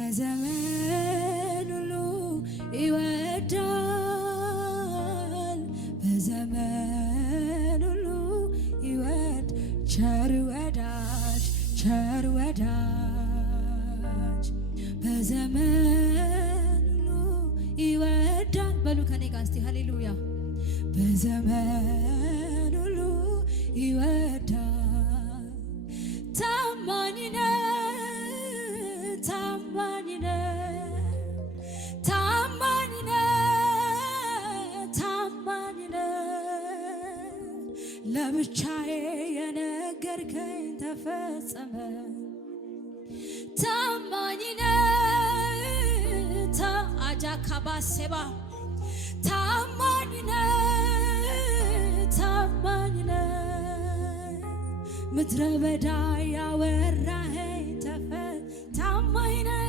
በዘመን ሁሉ ይወዳል በዘመን ሁሉ ይወድ ቸር ወዳጅ ቸር ወዳጅ በዘመን ሁሉ ይወዳል በሉ ከኔ ጋር እስቲ ሃሌሉያ በዘመን ሁሉ ይወዳል ታማኝ ነው ታማኝ ነው ታማኝ ነው ታማኝ ነው ለብቻዬ የነገርከኝ ተፈጸመ ታማኝ ነው አጃካባሴባ ታማኝ ነው ታማኝ ነው ምድረ በዳ ያወራኸኝ ታማኝ ነው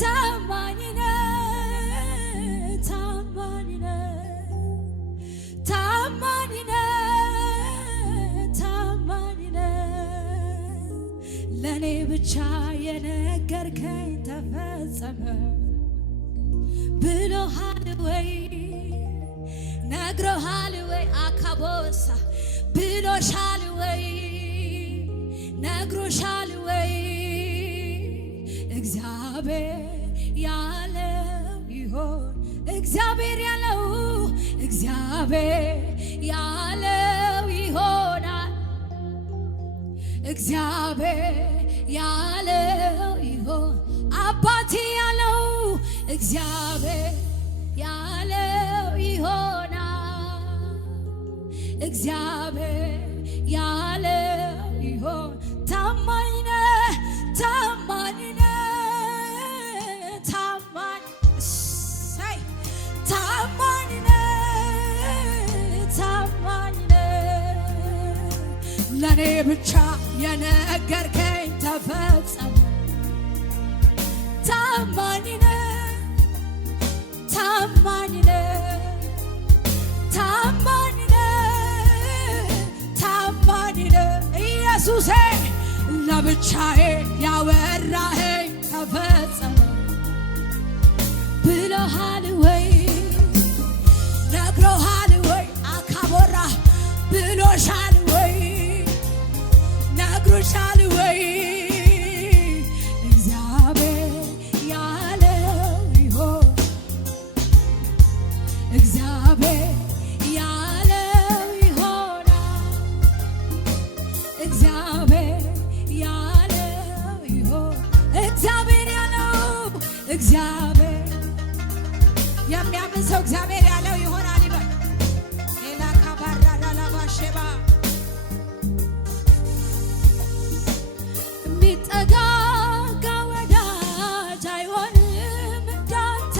ታማኝ ነው ታማኝ ነው ታማኝ ነው ታማኝ ነው ለኔ ብቻ የነገርከኝ ተፈጸመ ብሎሃል ወይ ነግሮሃል ወይ አካቦሳ ብሎሻል ወይ ነግሮሻል ወይ እግዚአብሔር ያለው ይሆን እግዚአብሔር ያለው እግዚአብሔር ያለው ይሆናል እግዚአብሔር ያለው ይሆን አባቴ ያለው እግዚአብሔር ያለው ይሆናል እግዚአብሔር ያለው ይሆን ታማኝ ነህ ታማኝ ነህ ታማኝ እሰይ ታማኝ ነህ ታማኝ ነህ ለኔ ብቻ የነገርከኝ ተፈጸመ ታማኝ ነህ ታማኝ ነህ ታማኝ ነህ ታማኝ ነህ ኢየሱሴ ለብቻዬ ያወራኸኝ ተፈጸመ ብሎሃል ወይ ነግሮሃል ወይ አካቦራ ብሎሻል ወይ ነግሮሻል ወይ እግዚአብሔር ያለው ይሆን እግዚአብሔር ያለው ይሆናል እግዚአብሔር ያለው ይሆን እግዚአብሔር ያለው እግዚአብሔር የሚያምን ሰው እግዚአብሔር ያለው ይሆናል ይበል ሌላ ካባራዳ ላባሼባ የሚጠጋጋ ወዳጅ አይሆንም እንዳንተ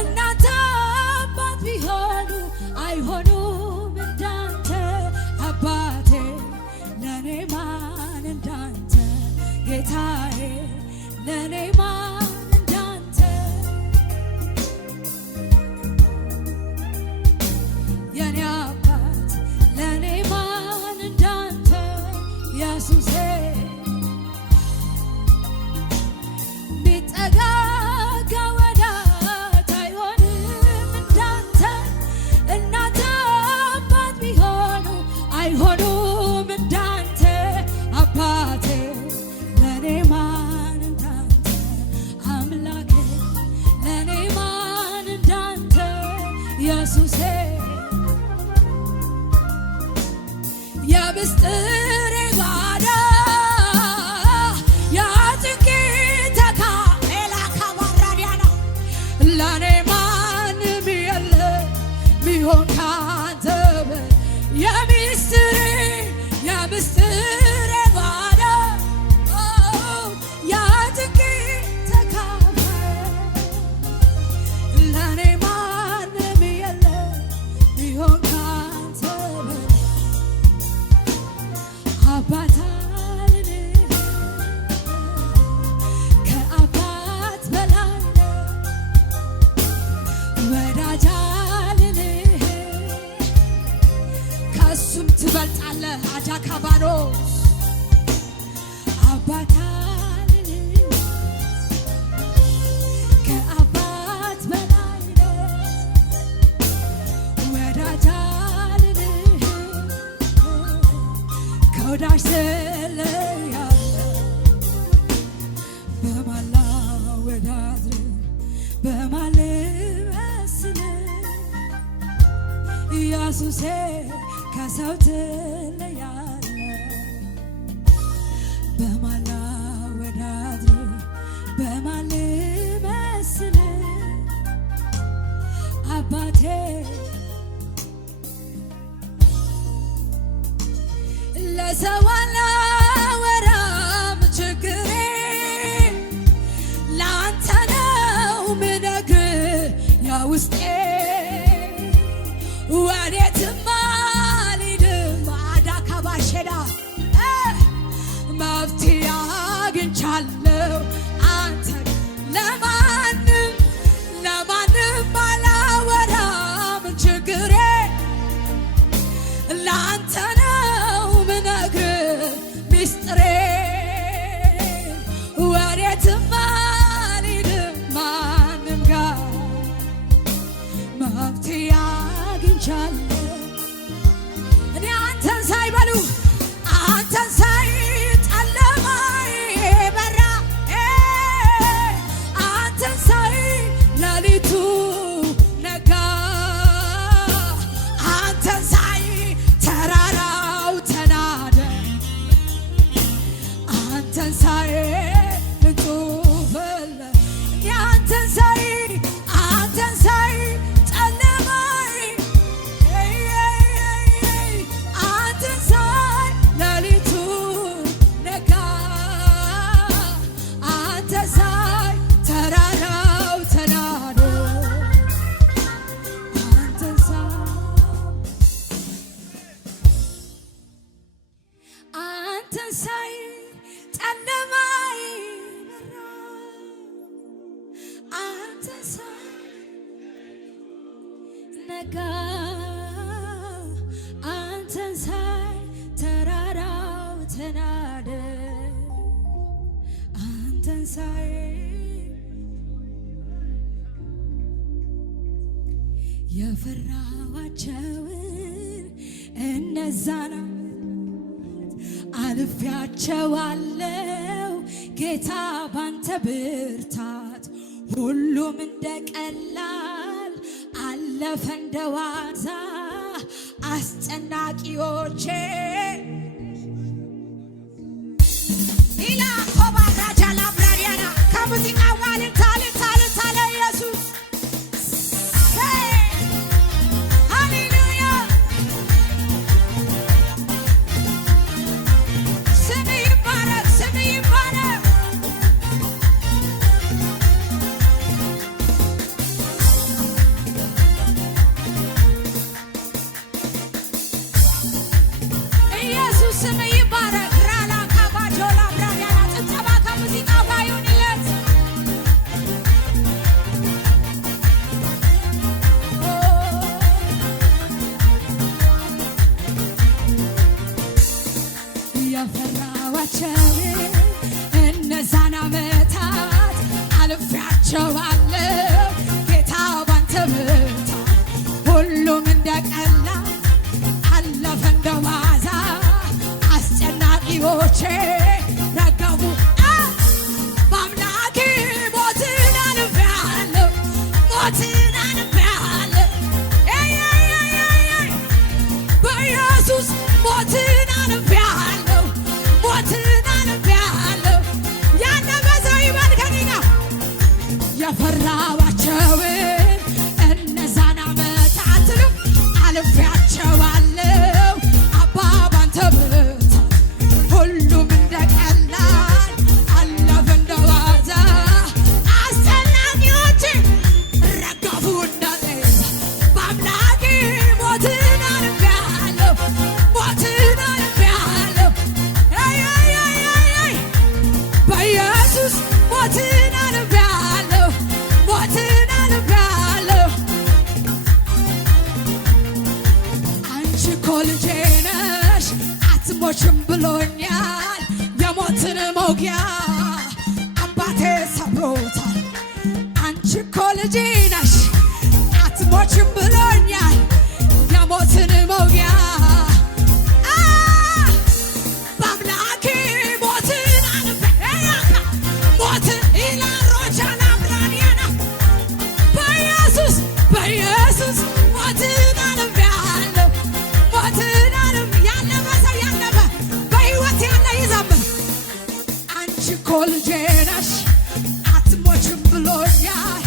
እናንተ አባት ቢሆኑ አይሆኑም እንዳንተ አባቴ ለኔ ማን እንዳንተ ጌታዬ ለኔ ማን እንዳንተ የኔ አባት ለኔ ማን እንዳንተ ኢየሱሴ ቢጠጋጋ ወዳጅ አይሆንም እንዳንተ እናንተ አባት ቢሆኑ አይሆኑም እንዳንተ አባቴ ለኔ ማን እንዳንተ ኢየሱሴ ከሰው ትለያለ በማን ላወዳድር በማን ልመስል አባቴ ለሰው አላወራም ችግሬ ላንተ ነው ምነግርህ የውስጤ ወዴትም አልሄድም አዳካባሸዳ መፍትሄ አግኝቻለሁ አንተ ለማንም አላወራም ችግሬ ላንተ ነው ምነግርህ ሚስጥሬ ወዴትም አልሄድም ማንም ጋር መፍትሄ አግኝቻለሁ እኔ አንተን ሳይበሉ አንተን ሳይ ጨለማዬ በራ አንተን ሳይ ሌሊቱ ነጋ አንተን ሳይ ተራራው ተናደ አንተን ሳይ ምንጩ ፈለ እኔ አንተን ሳይ ጨለማዬ አንተን ሳይ ሌሊቱ ነጋ አንተን ሳይ ተራራው ተናደ አንተን ሳይ ጨለማዬ በራ አንተን ሳይ ነጋ አንተን ሳይ ተራራው ተናደ አንተን ሳይ የፈራኋቸውን እነዛን አልፌያቸዋለሁ ጌታ ባንተ ብርታት ሁሉም እንደ ቀላል አለፈ እንደ ዋዛ አስጨናቂዎቼ ኢላ ኮባራጃ ላብራሪያና ከሙዚቃ ዋልን ታለ ኢየሱስ ሃሌሉያ ስም ይባረክ ኢየሱስ ስም ይባረክ ራላ ካባጆ ላብራሪያና ጭብጨባ ከሙዚቃ ባዩንለት የፈራኋቸውን እነዛን ዓመታት አልፌያቸዋለሁ ጌታ ባንተ ብርታት ሁሉም እንደ ቀላል አለፈ እንደ ዋዛ አስጨናቂዎቼ ረገቡ በአምላኬ ሞትን አልፌያለሁ በኢየሱስ ሞትን አልፌያለሁ ያነበ ሰው ይበል ከእኔ ጋር የፈራኋቸውን እነዛን ዓመታት አልፌያቸዋለሁ አባ ባንተ ብርታት ሁሉም እንደ ቀላል አለፈ እንደ ዋዛ አስጨናቂዎቼ ረገፉ እንደ ጤዛ በአምላኬ ሞትን አልፌያለሁ በኢየሱስ ሞትን አልፌያለሁ አንቺ እኮ ልጄ ነሽ አትሞችም ብሎኛል የሞትን መውጊያ አባቴ ሰብሮታል አንቺ እኮ ልጄ ነሽ አትሞችም ብሎኛል የሞትን መውጊያ በአምላኬ ሞትን ሞትን ኢላሮቻ ላብራሪያና በኢየሱስ ሞትን አልፌያለሁ አንቺ እኮ ልጄ ነሽ አትሞችም ብሎኛል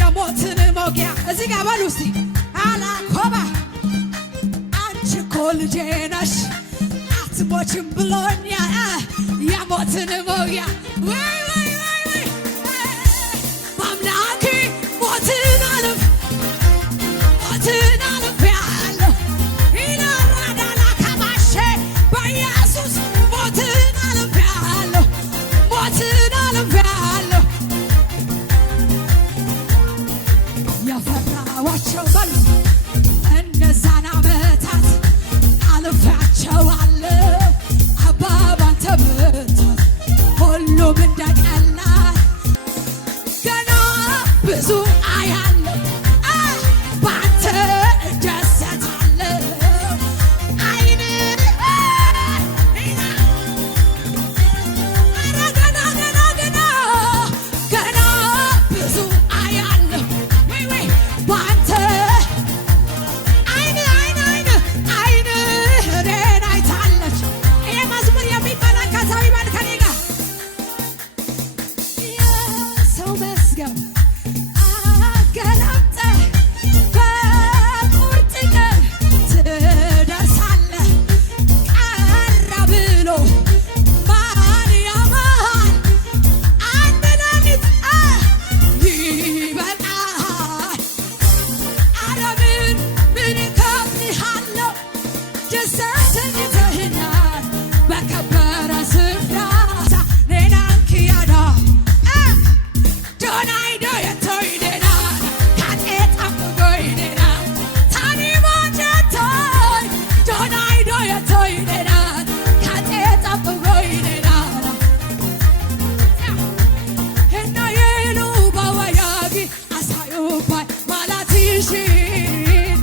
የሞትን መውጊያ እዚህ ጋር በሉ እስቲ አላኮባ አንቺ እኮ ልጄ ነሽ አትሞችም ብሎኛል የሞትን መውጊያ ወይ በአምላኬ ሞትን አልፌአለሁ ይናራዳላ ከባሼ በኢየሱስ ሞትን አልፌአለሁ የፈራኋቸው በሉ እነዛን ዓመታት አልፌአቸዋለሁ አባ ባንተ ብርታት ሁሉም እንደ ቀላል ገና ብዙ አያለሁ ባንተ እደሰታለሁ አይኔ ገና ብዙ አያለሁ ወይ ባንተ አይን እኔን አይታለች። ይሄ መዝሙር የሚመለከተው ይበል ከኔ ጋር የሰው መዝገብ አገላብጠ በቁርጥ ቀን ትደርሳለህ ቀረ ብሎ ማን ያማል አንድ ሌሊት ይበቃል ኧረ ምን እከፍልሃለሁ ደስታን ይዘህናል በከበረ ስፍራ ኔናን ኪያዳ ዶናይዶ የቶይዴና ካጤጣምጎይዴና ታኒሞጀቶይ ዶናይዶ የቶይዴና ካጤጣምጎይዴና እና የሉ ባዋያጊ አሳዩባይ ማላቲሽን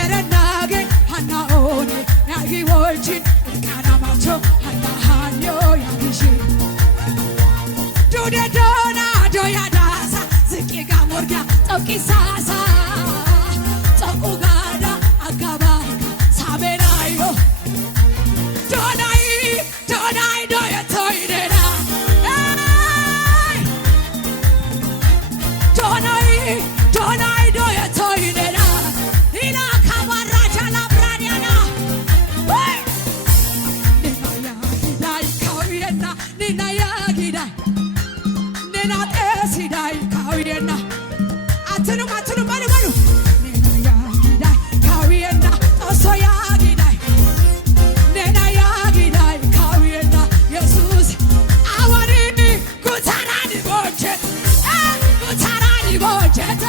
ኤረናጌ ሃናኦኔ ያጊዎችን ቃናማቸው ሃናሃኞ ያጊሽን ዱዴዶና ዶያዳሳ ዝቂጋ ሞርጊያ ጠቂሳሳ ጠቁጋዳ አጋባጋ ሳቤናዮ ዶናይ ዶየቶይዴና ዶናይ ዶየቶይዴና ኢላ ካባራጃ ላብራዲያና ኒናያጊዳይ ካውየና ኒናያጊዳይ ኔናጤሲዳይ ካውየና አትኑም በሉ ኔናያጊዳይ ካውየና ጦሶያጊዳይ ኔናያጊዳይ ካውየና ኢየሱስ አዋሪ ጉታራኒ ቦቼት ጉታራኒ ቦቼት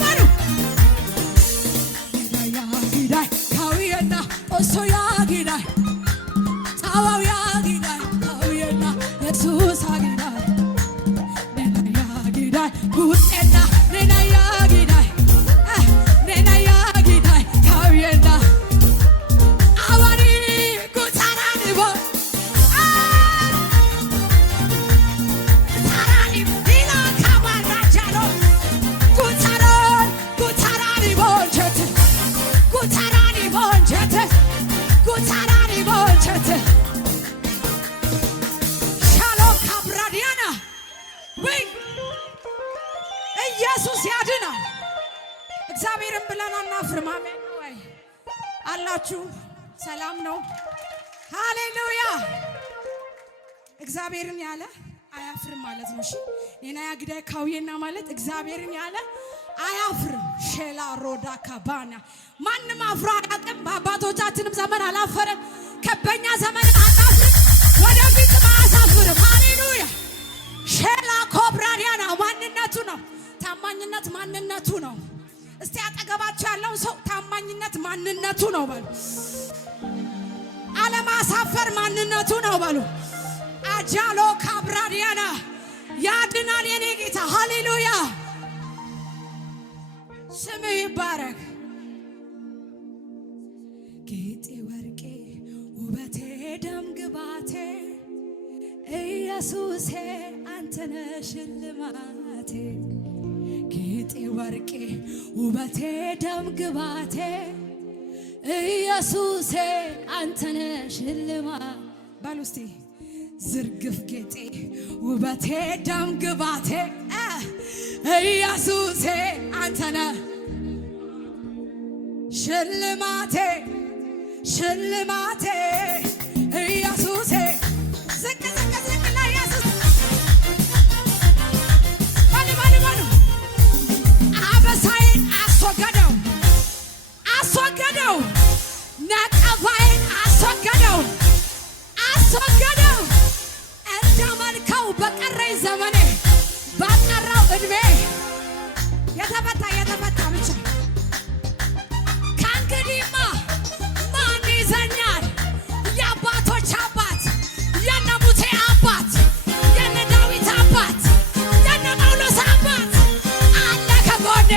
በሉ ኔናያጊዳይ ካውየና ጦሶያጊዳይ ጣዋውያጊዳይ ካውየና ኢየሱስ አጊዳይ ኔናያጊዳይ ጉጤና ኔናያጊዳይ ካውየና አዋሪ ጉታራኒ ጉታራኒ ዲላ ካባራጃሎ ጉታራኒ ቦንቸት ሻሎም ካብራዲያና ወይ ኢየሱስ ያድናል። እግዚአብሔርን ብለን አናፍርም። አሜን ወይ አላችሁ? ሰላም ነው። ሃሌሉያ። እግዚአብሔርን ያለ አያፍርም ማለት ነው። እሺ ኔናያጊዳይ ካውየና ማለት እግዚአብሔርን ያለ አያፍርም። ሼላ ሮዳ ካባና ማንም አፍሮ አያውቅም። በአባቶቻችንም ዘመን አላፈረም። ከበኛ ዘመን አናፍርም። ወደፊትም አያሳፍርም። ሃሌሉያ። ሼላ ኮብራዲያና ማንነቱ ነው። ታማኝነት ማንነቱ ነው። እስቲ አጠገባቸው ያለውን ሰው ታማኝነት ማንነቱ ነው በሉ። አለማሳፈር ማንነቱ ነው በሉ። አጃሎ ካብራዲያና ያድናል የኔ ጌታ። ሃሌሉያ። ስምህ ይባረክ። ጌጤ ወርቄ ውበቴ ደም ግባቴ ኢየሱሴ አንተ አንተነህ ሽልማቴ ጌጤ ወርቄ ውበቴ ደም ግባቴ ኢየሱሴ አንተነህ ሽልማቴ ባሉ እስቲ ዝርግፍ ጌጤ ውበቴ ደም ግባቴ ኢየሱሴ አንተነህ ሽልማቴ ሽልማቴ ኢየሱሴ ዝቅ ዝቅ ዝቅ ለኢየሱስ ባሉ አበሳዬን አስወገደው አስወገደው ነቀፋዬን አስወገደው አስወገደው እንዳመልከው በቀረኝ ዘመኔ ባቀረው እድሜ የተፈታ ብቻ ከእንግዲህማ ማን ይዘኛል? የአባቶች አባት የነ ሙሴ አባት የነ ዳዊት አባት የነ ጳውሎስ አባት አለ ከጎኔ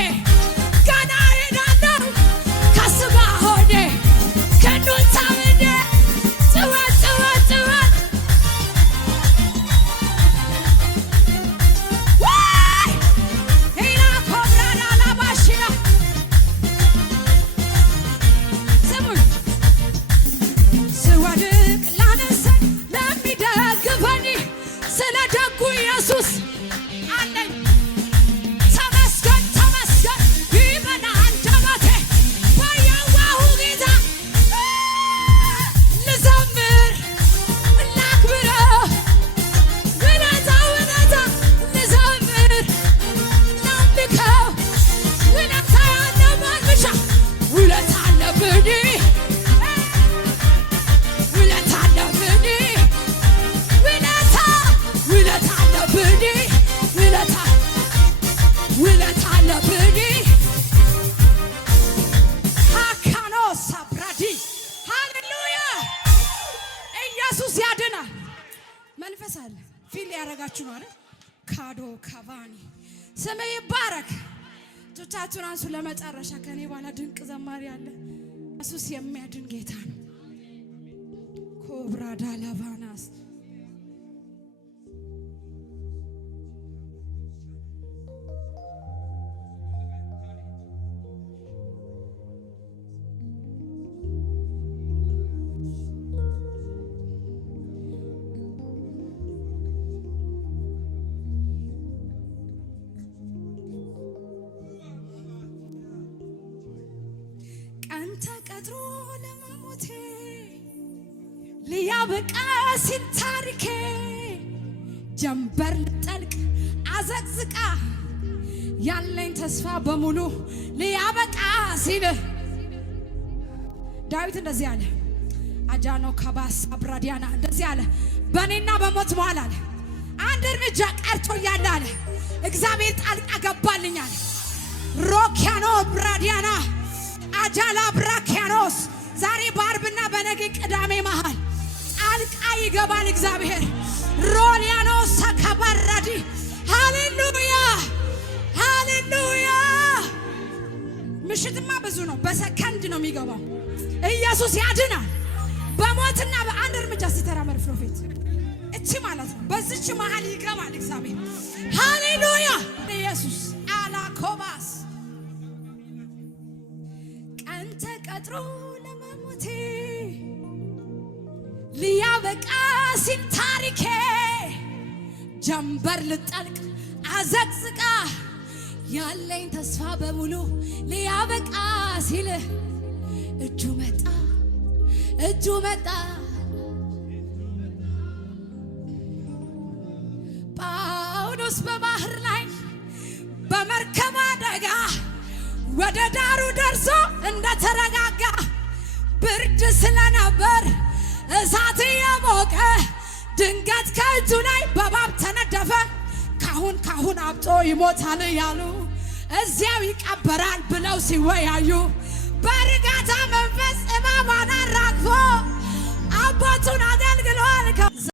ገና ሄዳለሁ ከስባ ሆኔ ክንዱን ታምኜ ጭወት ጭወት ጭወት ወይ ሂና ኮብራዳ ላባሽና ስሙኝ ስወድቅ ላነሳኝ ለሚደግፈኝ ስለ ደጉ ኢየሱስ አለኝ ተመስገን ተመስገን ይበላ አንደበቴ በየዋሁ ጌታ ልዘምር ላክብረው ውለታ ውለታ ልዘምር ላምልከው ውለታ ያለበት ብቻ ውለታ አለብኝ ውለታ አለብኝ ውለታ አለብኝ ውለታ አለብኝ ሃካኖ ሳብራዲ ሃሌሉያ ኢየሱስ ያድናል። መንፈስ አለ ፊል ያደረጋችሁ ነው አይደል? ካዶ ካቫኒ ስም ይባረክ። እጆቻችሁን አንሱ። ለመጨረሻ ከኔ በኋላ ድንቅ ዘማሪ አለ። ኢየሱስ የሚያድን ጌታ ነው። ኮብራዳ ላቫናስ ቀን ተቀጥሮ ለመሞቴ ሊያበቃ ሲል ታሪኬ ጀንበር ልጠልቅ አዘቅዝቃ ያለኝ ተስፋ በሙሉ ሊያበቃ ሲል ዳዊት እንደዚህ አለ። አጃኖ ከባስ አብራዲያና እንደዚህ አለ። በእኔና በሞት መሃል አለ አንድ እርምጃ ቀርቶኛል አለ። እግዚአብሔር ጣልቃ ገባልኝ አለ። ሮኪያኖ ብራዲያና አጃላ ብራኪያኖስ ዛሬ በአርብና በነገ ቅዳሜ መሃል ጣልቃ ይገባል እግዚአብሔር። ሮሊያኖ ሰከበረዲ ሃሌሉያ ሃሌሉያ። ምሽትማ ብዙ ነው፣ በሰከንድ ነው የሚገባው። ኢየሱስ ያድናል። በሞትና በአንድ እርምጃ ሲተራመድ ፕሮፌት እቺ ማለት ነው። በዚች መሃል ይገባል እግዚአብሔር። ሃሌሉያ ኢየሱስ አላኮባስ ቀን ተቀጥሮ ለመሞቴ ሊያበቃ ሲል ታሪኬ ጀንበር ልጠልቅ አዘቅዝቃ ያለኝ ተስፋ በሙሉ ሊያበቃ ሲል እጁ መጣ ጳውሎስ በባህር ላይ በመርከብ አደጋ ወደ ዳሩ ደርሶ እንደተረጋጋ ብርድ ስለነበር እሳት የሞቀ ድንገት ከእጁ ላይ በእባብ ተነደፈ። ካሁን አብጦ ይሞታል ያሉ እዚያው ይቀበራል ብለው ሲወያዩ